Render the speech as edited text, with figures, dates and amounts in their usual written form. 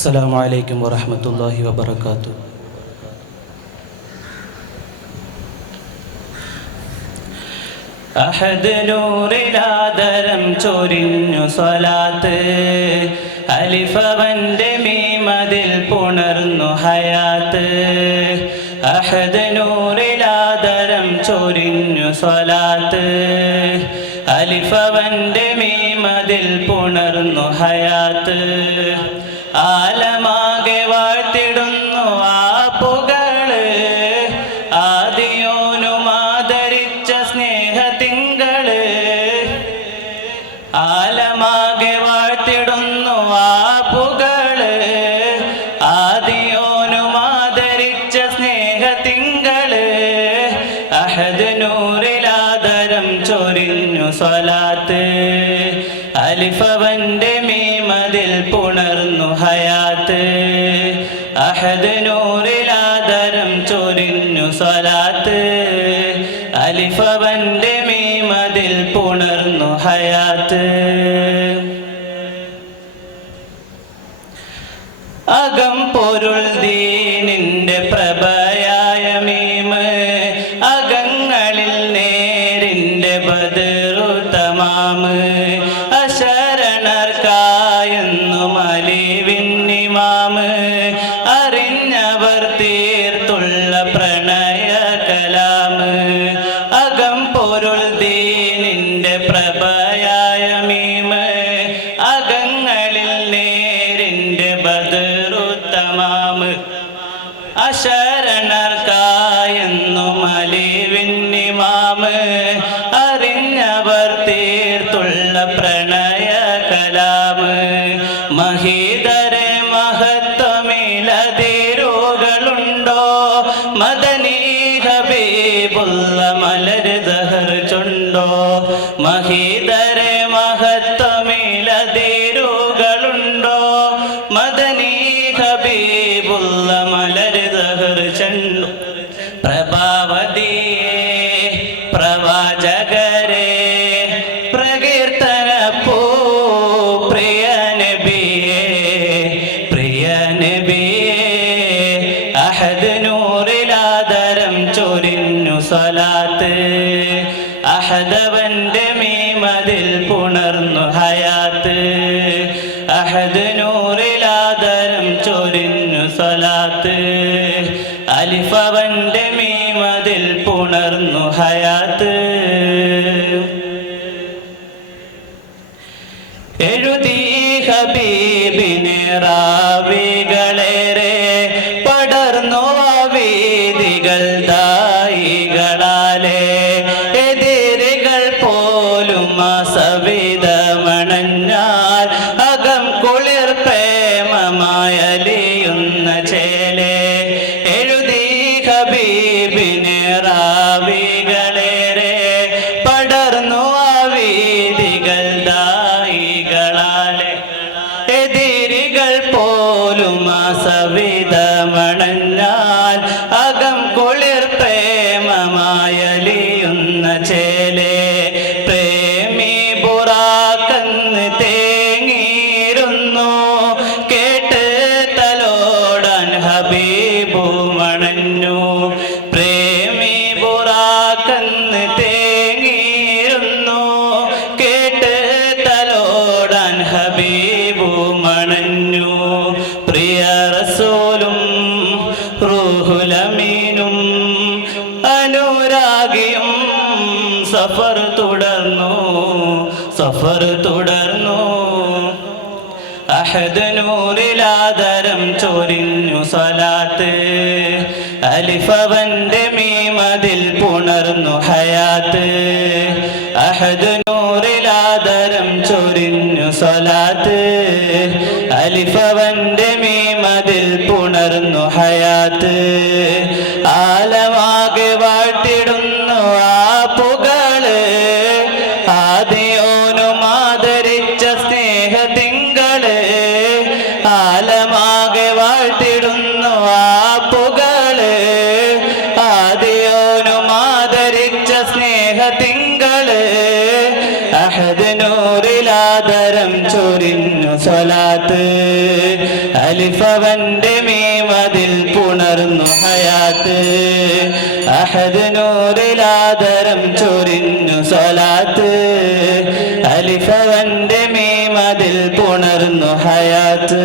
السلام عليكم ورحمة الله وبركاته. അഹദ് നൂറിലാദരം ചൊരിഞ്ഞു സ്വലാത്ത്, അലിഫവന്റെ മീമതിൽ പുണർന്നു ഹയാത്ത്. അഹദ് നൂറിലാദരം ചൊരിഞ്ഞു സ്വലാത്ത്, അലിഫവന്റെ മീമതിൽ പുണർന്നു ഹയാത്ത്. ആലമാകെ വാഴ്ത്തിടുന്നു ആ പുകള്, ആദിയോനുമാദരിച്ച സ്നേഹത്തിങ്കള്. ആലമാകെ വാഴ്ത്തിടുന്നു ആ പുകള്, ആദിയോനുമാദരിച്ച സ്നേഹത്തിങ്കള്. അഹദ് നൂറിലാദരം ചൊരിഞ്ഞു സ്വലാത്ത്, അലിഫവന്റെ മീമതിൽ പുണർന്നു ഹയാത്ത്. അഹദ് നൂറിലാദരം ചൊരിഞ്ഞു സ്വലാത്ത്, അലിഫവന്റെ മീമതിൽ പുണർന്നു ഹയാത്ത്. അകം പൊരുൾ ദീനിന്റെ പ്രഭയായ മീമ്, അകങ്ങളിൽ നേരിന്റെ ബദറു തമാമ്. അശരണർക്കായെന്നും അലിവിന്നിമാമ്, അറിഞ്ഞവർ തീർത്തുള്ള പ്രണയ കലാമ്. അകം പൊരുൾ ദീനിന്റെ പ്രഭയായ മീമ്, അകങ്ങളിൽ നേരിന്റെ ബദറു തമാമ്. അശരണർക്കായെന്നും അലിവിന്നിമാമ്, അറിഞ്ഞവർ തീർത്തുള്ള പ്രണയ കലാമ്. മഹീതരെ മഹത്വമിലതിരുകളുണ്ടോ, മദനീ ഹബീബുള്ള മലര് ദഹർ ചുണ്ടോ. മഹീതരെ മഹത്വമിലതിരുകളുണ്ടോ, മദനീ ഹബീബുള്ള മലര് ദഹർ ചുണ്ടോ. പ്രഭാവതിയേ പ്രവാചകരെ പ്രകീർത്തന പൂ, പ്രിയ നബിയേ പ്രിയ നബിയേ. അഹദ് നൂറിലാദരം ചൊരിഞ്ഞു സ്വലാത്ത്, അഹദവന്റെ മീമതിൽ പുണർന്നു ഹയാത്ത്. അഹദ് നൂറിലാദരം ചൊരിഞ്ഞു സ്വലാത്ത്, അലിഫവന്റെ മീമതിൽ പുണർന്നു ഹയാത്ത്. എഴുതി ഹബീബിനെ റാവികളേറെ, പടർന്നു വീതികൾ ദായികളാലെ. എതിരികൾ പോലും സവിധമണഞ്ഞാൽ, അകം കുളിർ പ്രേമമായലിയുന്ന ചേലെ. എഴുതി ഹബീബിനെ റാവികളേറെ, പടർന്നു വീതികൾ ദായികളാലെ. എതിരികൾ പോലും സവിധമണഞ്ഞാൽ, അകം കുളിർ പ്രേമമായലിയുന്ന ചേലെ. പ്രേമി ബുറാക്കന്ന് തേങ്ങിയിരുന്നു, കേട്ട് തലോടാൻ ഹബീബു മണഞ്ഞു. പ്രേമി ബുറാക്കന്ന് തേങ്ങിയിരുന്നു, കേട്ട് തലോടാൻ ഹബീബു മണഞ്ഞു. പ്രിയ റസൂലും റൂഹുലമീനും അനുരാഗിയും സഫർ തുടർന്നു, സഫർ തുടർന്നു. അഹദ് നൂറിലാദരം ചൊരിഞ്ഞു സ്വലാത്ത്, അലിഫവന്റെ മീമതിൽ പുണർന്നു ഹയാത്ത്. അഹദ് നൂറിലാദരം ചൊരിഞ്ഞു സ്വലാത്ത്, അലിഫവന്റെ മീമതിൽ പുണർന്നു ഹയാത്ത്. ആലമാകെ വാഴ്ത്തിടുന്നു ആ പുകള്, ആദിയോനുമാദരിച്ച സ്നേഹത്തിങ്കള്. ആലമാകെ വാഴ്ത്തിടുന്നു ആ പുകള്, ആദിയോനുമാദരിച്ച സ്നേഹത്തിങ്കള്. അഹദ് നൂറിലാ നൂറിലാദരം ചൊരിഞ്ഞു സ്വലാത്ത് അലിഫവന്റെ മീമതിൽ പുണർന്നു ഹയാത്ത് അഹദ് നൂറിലാദരം ചൊരിഞ്ഞു സ്വലാത്ത് അലിഫവന്റെ മീമതിൽ പുണർന്നു ഹയാത്ത്